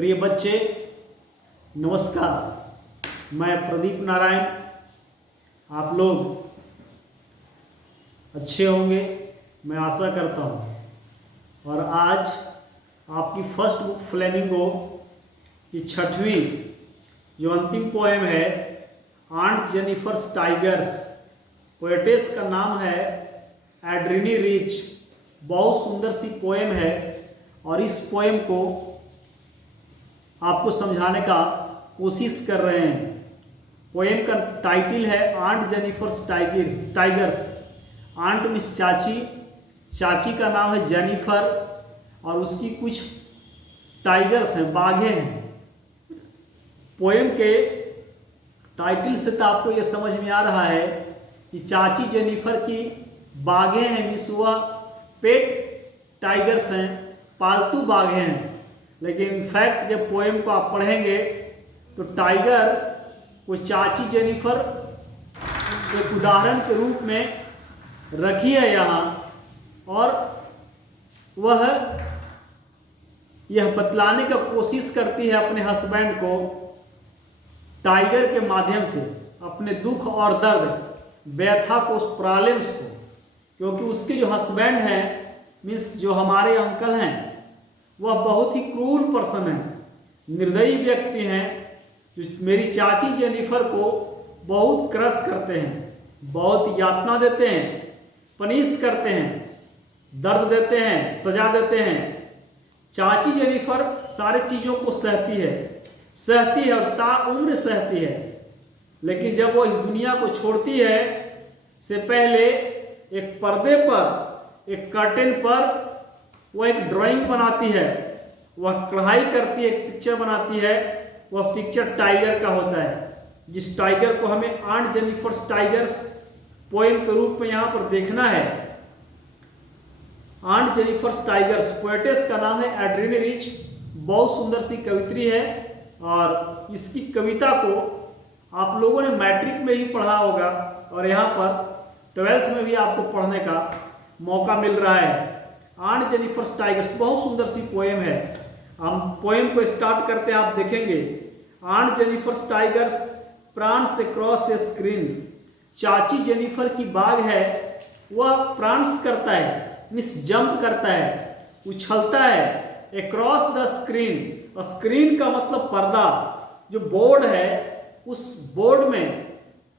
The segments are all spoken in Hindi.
प्रिय बच्चे, नमस्कार। मैं प्रदीप नारायण। आप लोग अच्छे होंगे, मैं आशा करता हूँ। और आज आपकी फर्स्ट बुक फ्लेमिंगो की छठवीं जो अंतिम पोएम है, आंट जेनिफर्स टाइगर्स, पोएटेस का नाम है एड्रीनी रिच। बहुत सुंदर सी पोएम है और इस पोएम को आपको समझाने का कोशिश कर रहे हैं। पोएम का टाइटल है Aunt Jennifer's tigers. Aunt means चाची, चाची का नाम है जेनिफर और उसकी कुछ टाइगर्स हैं, बाघे हैं। पोएम के टाइटल से तो आपको ये समझ में आ रहा है कि चाची जेनिफर की बाघे हैं, मीन्स वह पेट टाइगर्स हैं, पालतू बाघे हैं। लेकिन इनफैक्ट जब पोएम को आप पढ़ेंगे तो टाइगर को चाची जेनिफर एक उदाहरण के रूप में रखी है यहाँ, और वह यह बतलाने का कोशिश करती है अपने हस्बैंड को टाइगर के माध्यम से, अपने दुख और दर्द, व्यथा को, उस प्रॉब्लम्स को। क्योंकि उसके जो हस्बैंड हैं, मीन्स जो हमारे अंकल हैं, वह बहुत ही क्रूर पर्सन है, निर्दयी व्यक्ति हैं, जो मेरी चाची जेनिफर को बहुत क्रश करते हैं, बहुत यातना देते हैं, पनिश करते हैं, दर्द देते हैं, सजा देते हैं। चाची जेनिफर सारी चीज़ों को सहती है और ताउम्र सहती है। लेकिन जब वो इस दुनिया को छोड़ती है, से पहले एक पर्दे पर, एक कर्टेन पर वह एक ड्राइंग बनाती है, वह कढ़ाई करती है, एक पिक्चर बनाती है। वह पिक्चर टाइगर का होता है, जिस टाइगर को हमें आंट जेनिफर्स टाइगर्स पोएम के रूप में यहाँ पर देखना है। आंट जेनिफर्स टाइगर्स, पोएटेस का नाम है एड्रीनी रिच। बहुत सुंदर सी कवित्री है और इसकी कविता को आप लोगों ने मैट्रिक में ही पढ़ा होगा और यहाँ पर 12th में भी आपको पढ़ने का मौका मिल रहा है। आंट जेनिफर्स टाइगर्स बहुत सुंदर सी पोएम है। हम पोएम को स्टार्ट करते हैं, आप देखेंगे। Aunt Jennifer's tigers prance across a screen. चाची जेनिफर की बाघ है, वह प्रांट्स करता है, मीन्स जंप करता है, उछलता है अक्रॉस द स्क्रीन। और स्क्रीन का मतलब पर्दा, जो बोर्ड है, उस बोर्ड में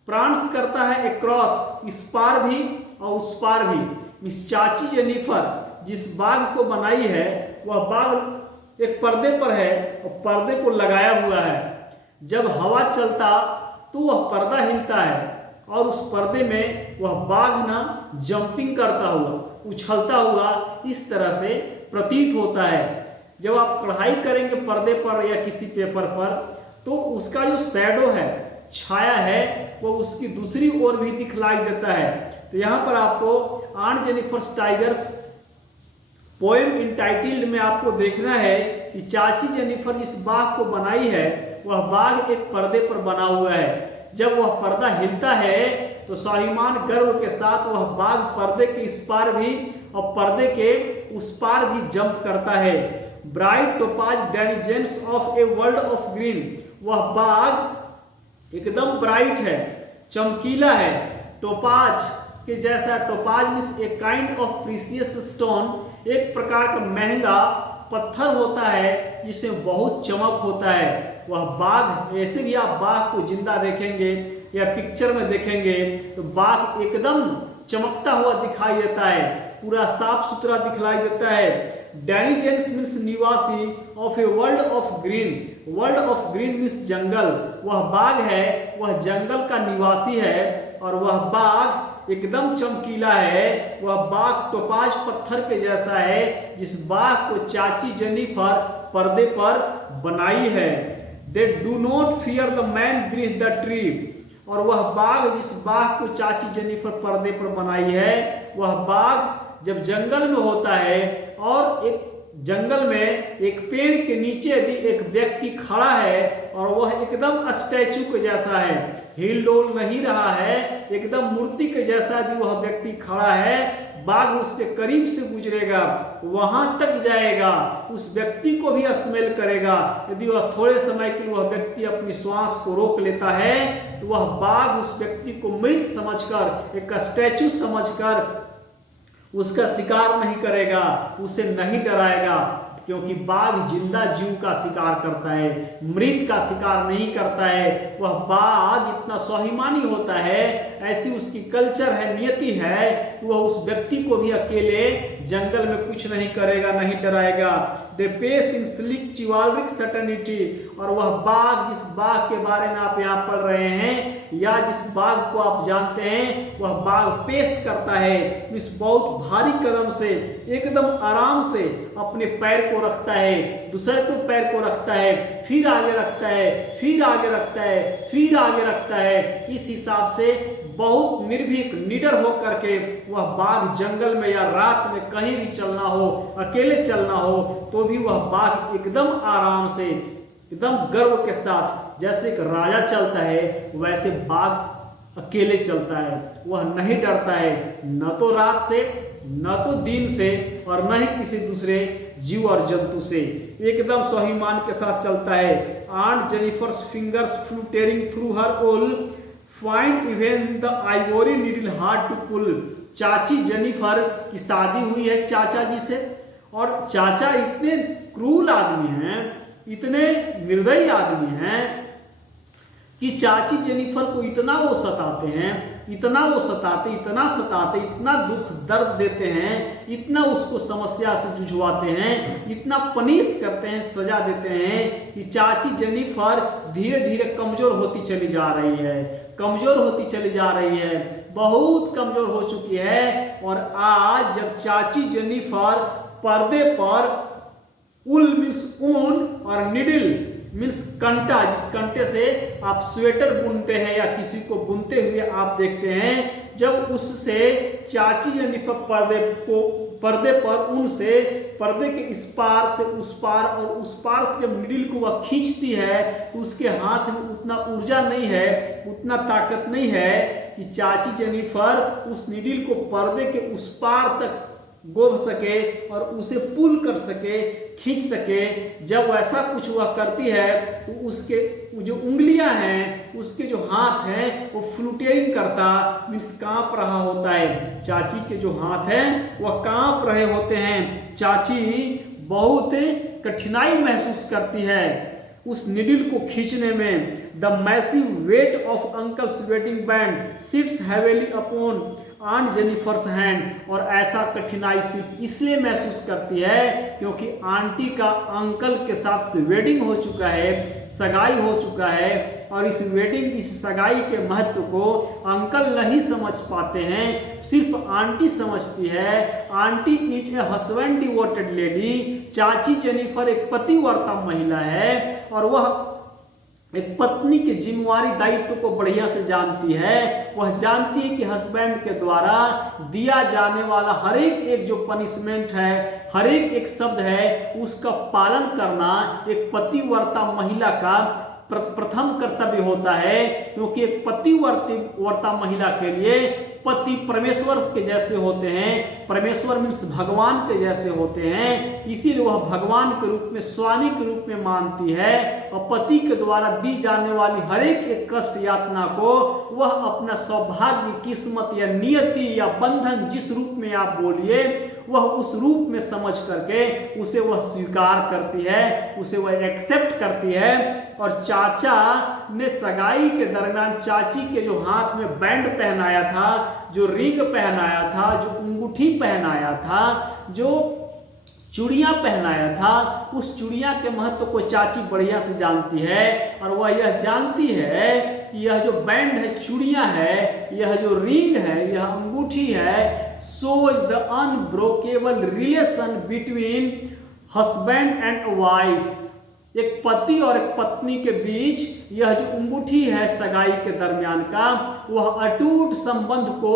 प्रांट्स करता है अक्रॉस, इस पार भी और उस पार भी। मिस चाची जेनिफर जिस बाघ को बनाई है, वह बाघ एक पर्दे पर है और पर्दे को लगाया हुआ है। जब हवा चलता तो वह पर्दा हिलता है और उस पर्दे में वह बाघ ना जंपिंग करता हुआ, उछलता हुआ इस तरह से प्रतीत होता है। जब आप कढ़ाई करेंगे पर्दे पर या किसी पेपर पर, तो उसका जो शैडो है, छाया है, वो उसकी दूसरी ओर भी दिखलाई देता है। तो यहाँ पर आपको Aunt Jennifer's tigers poem entitled में आपको देखना है कि चाची जेनिफर जिस बाघ को बनाई है, वह बाघ एक पर्दे पर बना हुआ है। जब वह पर्दा हिलता है तो स्वाभिमान गर्व के साथ वह बाघ पर्दे के इस पार भी और पर्दे के उस पार भी जंप करता है। Bright topaz denizens of a world of green. वह बाघ एकदम ब्राइट है, चमकीला है, टोपाज के जैसा। Topaz means a kind of precious stone, एक प्रकार का महंगा पत्थर होता है जिसमें बहुत चमक होता है। वह बाघ, ऐसे भी आप बाघ को जिंदा देखेंगे या पिक्चर में देखेंगे तो बाघ एकदम चमकता हुआ दिखाई देता है, पूरा साफ सुथरा दिखलाई देता है। डेनिजेंस मीन्स निवासी of a world of green. World of green means जंगल। वह बाघ है, वह जंगल का निवासी है और वह बाघ एकदम चमकीला है। वह बाघ टोपाज पत्थर के जैसा है, जिस बाघ को चाची जेनिफर पर्दे पर बनाई है। They do not fear the man beneath the tree. और वह बाघ, जिस बाघ को चाची जेनिफर पर्दे पर बनाई है, वह बाघ जब जंगल में होता है और एक जंगल में एक पेड़ के नीचे यदि एक व्यक्ति खड़ा है और वह एकदम स्टैचू के जैसा है, हिल डोल नहीं रहा है, एकदम मूर्ति के जैसा यदि वह व्यक्ति खड़ा है, बाघ उसके करीब से गुजरेगा, वहां तक जाएगा, उस व्यक्ति को भी स्मेल करेगा। यदि वह थोड़े समय के लिए वह व्यक्ति अपनी श्वास को रोक लेता है तो वह बाघ उस व्यक्ति को मृत समझकर, एक स्टैचू समझकर उसका शिकार नहीं करेगा, उसे नहीं डराएगा, क्योंकि बाघ जिंदा जीव का शिकार करता है, मृत का शिकार नहीं करता है। वह बाघ इतना स्वाभिमानी होता है, ऐसी उसकी कल्चर है, नियति है, वह उस व्यक्ति को भी अकेले जंगल में कुछ नहीं करेगा, नहीं डराएगा। They pace in sleek chivalric certainty, और वह बाघ, जिस बाघ के बारे में आप यहाँ पढ़ रहे हैं या जिस बाघ को आप जानते हैं, वह बाघ पेश करता है, इस बहुत भारी कदम से एकदम आराम से अपने पैर को रखता है, दूसरे को पैर को रखता है, फिर आगे रखता है, फिर आगे रखता है, फिर आगे रखता है। इस हिसाब से बहुत निर्भीक, निडर होकर के वह बाघ जंगल में या रात में कहीं भी चलना हो, अकेले चलना हो, तो भी वह बाघ एकदम आराम से, एकदम गर्व के साथ, जैसे एक राजा चलता है वैसे बाघ अकेले चलता है। वह नहीं डरता है, न तो रात से, न तो दिन से, और न ही किसी दूसरे जीव और जंतु से, एकदम स्वाभिमान के साथ चलता है। Aunt Jennifer's fingers fluttering through her wool find even the ivory needle hard to pull. चाची जेनिफर की शादी हुई है चाचा जी से, और चाचा इतने क्रूर आदमी हैं, इतने निर्दयी आदमी हैं कि चाची जेनिफर को इतना वो सताते हैं, इतना वो सताते, इतना सताते, इतना दुख दर्द देते हैं, इतना उसको समस्या से जुझवाते हैं, इतना पनिश करते हैं, सजा देते हैं कि चाची जेनिफर धीरे धीरे कमजोर होती चली जा रही है, कमजोर होती चली जा रही है, बहुत कमजोर हो चुकी है। और आज जब चाची जेनिफर पर्दे पर उल मीन्स ऊन और निडिल मीन्स कंटा, जिस कंटे से आप स्वेटर बुनते हैं या किसी को बुनते हुए आप देखते हैं, जब उससे चाची जेनिफर पर्दे पर ऊन से पर्दे के इस पार से उस पार और उस पार से जब निडिल को वह खींचती है तो उसके हाथ में उतना ऊर्जा नहीं है, उतना ताकत नहीं है कि चाची जेनिफर उस निडिल को पर्दे के उस पार तक गोभ सके और उसे पुल कर सके, खींच सके। जब ऐसा कुछ वह करती है तो उसके जो उंगलियां हैं, उसके जो हाथ हैं, वो फ्लूटेरिंग करता मीन्स कांप रहा होता है। चाची के जो हाथ हैं वह कांप रहे होते हैं। चाची बहुत कठिनाई महसूस करती है उस निडिल को खींचने में। The massive weight of uncle's wedding band sits heavily upon Aunt Jennifer's hand, और ऐसा कठिनाई सिर्फ इसलिए महसूस करती है क्योंकि आंटी का अंकल के साथ से वेडिंग हो चुका है, सगाई हो चुका है, और इस वेडिंग, इस सगाई के महत्व को अंकल नहीं समझ पाते हैं, सिर्फ आंटी समझती है। Aunty is a husband devoted lady, चाची जेनिफर एक पतिव्रता महिला है और वह एक पत्नी के जिम्मेवारी दायित्व को बढ़िया से जानती है। वह जानती है कि हस्बैंड के द्वारा दिया जाने वाला हर एक जो पनिशमेंट है, हर एक शब्द है, उसका पालन करना एक पतिव्रता महिला का प्रथम कर्तव्य होता है, क्योंकि एक पतिव्रता महिला के लिए पति परमेश्वर के जैसे होते हैं, परमेश्वर मीन्स भगवान के जैसे होते हैं, इसीलिए वह भगवान के रूप में, स्वामी के रूप में मानती है, और पति के द्वारा दी जाने वाली हर एक कष्ट यातना को वह अपना सौभाग्य, किस्मत या नियति या बंधन, जिस रूप में आप बोलिए, वह उस रूप में समझ करके उसे वह स्वीकार करती है, उसे वह एक्सेप्ट करती है। और चाचा ने सगाई के दरमियान चाची के जो हाथ में बैंड पहनाया था, जो रिंग पहनाया था, जो अंगूठी पहनाया था, जो चूड़ियां पहनाया था, उस चूड़ियां के महत्व को चाची बढ़िया से जानती है। और वह यह जानती है कि यह जो बैंड है, चूड़ियां है, यह जो रिंग है, यह अंगूठी है, shows the unbreakable relation between husband and wife, एक पति और एक पत्नी के बीच यह जो अंगूठी है सगाई के दरमियान का, वह अटूट संबंध को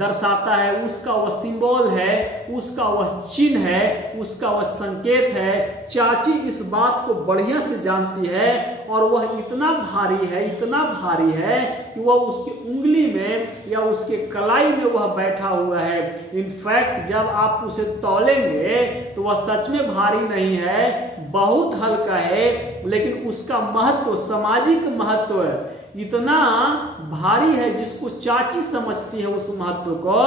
दर्शाता है, उसका वह सिंबल है, उसका वह चिन्ह है, उसका वह संकेत है। चाची इस बात को बढ़िया से जानती है और वह इतना भारी है, इतना भारी है कि वह उसकी उंगली में या उसके कलाई में वह बैठा हुआ है। इनफैक्ट जब आप उसे तौलेंगे तो वह सच में भारी नहीं है, बहुत हल्का है, लेकिन उसका महत्व, सामाजिक महत्व इतना भारी है जिसको चाची समझती है उस महत्व को,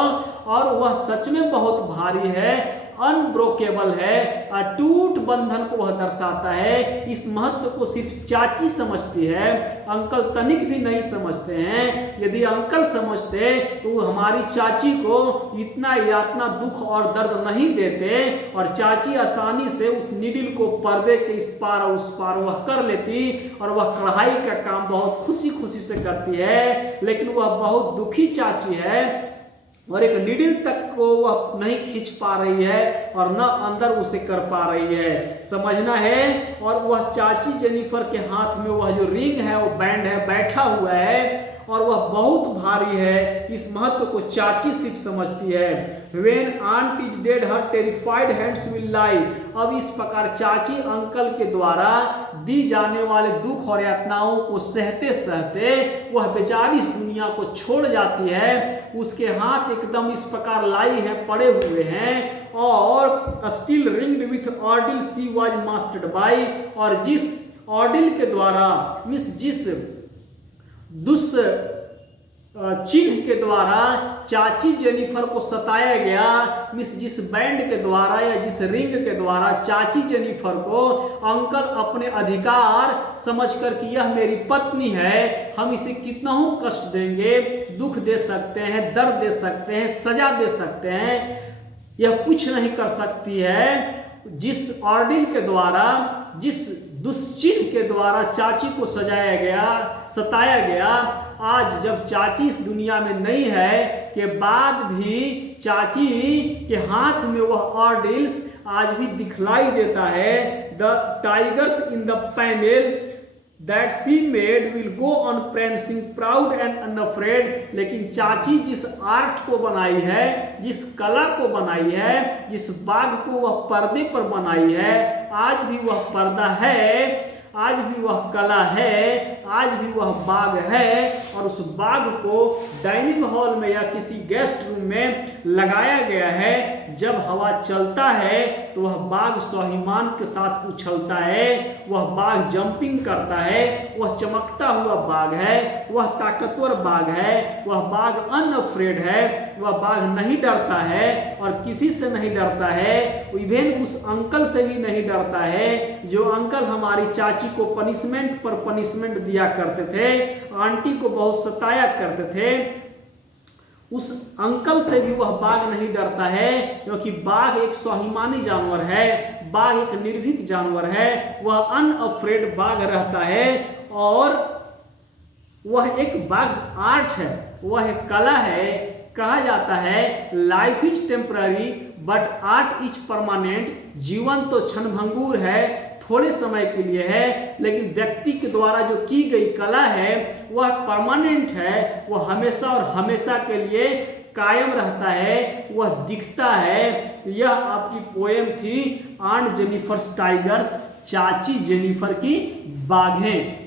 और वह सच में बहुत भारी है, अनब्रोकेबल है, अटूट बंधन को वह दर्शाता है। इस महत्व को सिर्फ चाची समझती है, अंकल तनिक भी नहीं समझते हैं। यदि अंकल समझते तो हमारी चाची को इतना यातना, दुख और दर्द नहीं देते और चाची आसानी से उस नीडल को पर्दे के इस पार और उस पार वह कर लेती और वह कढ़ाई का काम बहुत खुशी खुशी से करती है। लेकिन वह बहुत दुखी चाची है और एक नीडल तक को वह नहीं खींच पा रही है और न अंदर उसे कर पा रही है, समझना है। और वह चाची जेनिफर के हाथ में वह जो रिंग है, वो बैंड है, बैठा हुआ है और वह बहुत भारी है। इस महत्व को चाची सिर्फ समझती है। When aunt is dead, her terrified hands will lie। अब इस प्रकार चाची अंकल के द्वारा दी जाने वाले दुख और यातनाओं को सहते सहते वह बेचारी इस दुनिया को छोड़ जाती है। उसके हाथ एकदम इस प्रकार लाई है, पड़े हुए हैं, और still ringed with ordeal she was mastered by. और जिस ऑर्डिल के द्वारा, जिस चिन्ह के द्वारा चाची जेनिफर को सताया गया, जिस बैंड के द्वारा या जिस रिंग के द्वारा चाची जेनिफर को अंकल अपने अधिकार समझकर कि यह मेरी पत्नी है, हम इसे कितना ही कष्ट देंगे, दुख दे सकते हैं, दर्द दे सकते हैं, सजा दे सकते हैं, यह कुछ नहीं कर सकती है। जिस ऑर्डिल के द्वारा, जिस दुश्चिन्ह के द्वारा चाची को सजाया गया, सताया गया, आज जब चाची इस दुनिया में नहीं है के बाद भी चाची के हाथ में वह ऑर्डिल्स आज भी दिखलाई देता है। The tigers in the panel that she made will go on prancing proud and unafraid। लेकिन चाची जिस आर्ट को बनाई है, जिस कला को बनाई है, जिस बाग को वह पर्दे पर बनाई है, आज भी वह पर्दा है, आज भी वह कला है, आज भी वह बाग है, और उस बाग को डाइनिंग हॉल में या किसी गेस्ट रूम में लगाया गया है। जब हवा चलता है तो वह बाग स्वाभिमान के साथ उछलता है, वह बाग जंपिंग करता है, वह चमकता हुआ बाग है, वह ताकतवर बाग है, वह बाग अनअफ्रेड है, वह बाग नहीं डरता है और किसी से नहीं डरता है, इवेन उस अंकल से भी नहीं डरता है जो अंकल हमारी चाची को पनिशमेंट पर पनिशमेंट दिया करते थे, आंटी को बहुत सताया करते थे। उस अंकल से भी वह बाघ नहीं डरता है, क्योंकि बाघ एक स्वाभिमानी जानवर है, बाघ एक निर्भीक जानवर है, वह अनअफ्रेड बाघ रहता है। और वह एक बाघ आर्ट है, वह एक कला है। कहा जाता है life is temporary but art is permanent. जीवन तो क्षणभंगुर है, थोड़े समय के लिए है, लेकिन व्यक्ति के द्वारा जो की गई कला है वह परमानेंट है, वह हमेशा और हमेशा के लिए कायम रहता है, वह दिखता है। तो यह आपकी पोएम थी ऑन जेनिफर्स टाइगर्स, चाची जेनिफर की बाघें।